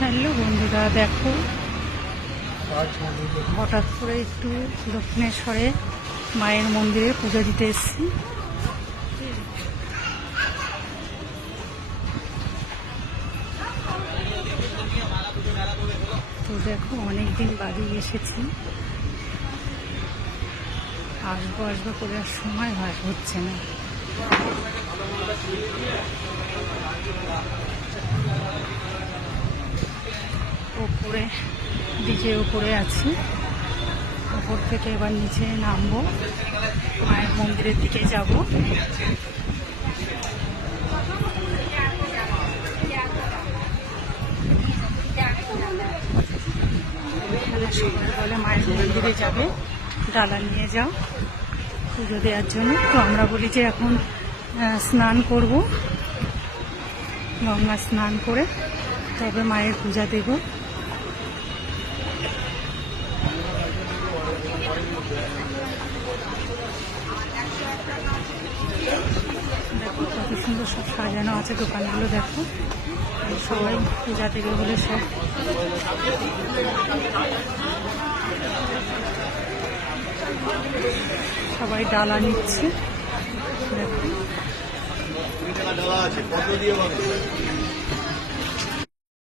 Hello বন্ধুরা, দেখো হঠাৎ করে একটু দক্ষিণেশ্বরে মায়ের মন্দিরে পুজো দিতে এসেছি। তো দেখো অনেকদিন বাদে এসেছি, আসবো আসবো করে আর সময় হচ্ছে না। ওপরে ডিজে ওপরে আছি, ওপর থেকে এবার নিচে নামবো, মায়ের মন্দিরের দিকে যাব। এখানে সবাই বলে মায়ের মন্দিরে যাবে, ডালা নিয়ে যাও পুজো দেওয়ার জন্য। তো আমরা বলি যে এখন স্নান করব, গঙ্গা স্নান করে তবে মায়ের পূজা দেব। দেখো কত সুন্দর সব সাজানো আছে দোকানগুলো, দেখো সবাই পূজা দেবে বলে সব সবাই ডালা নিচ্ছে। দেখো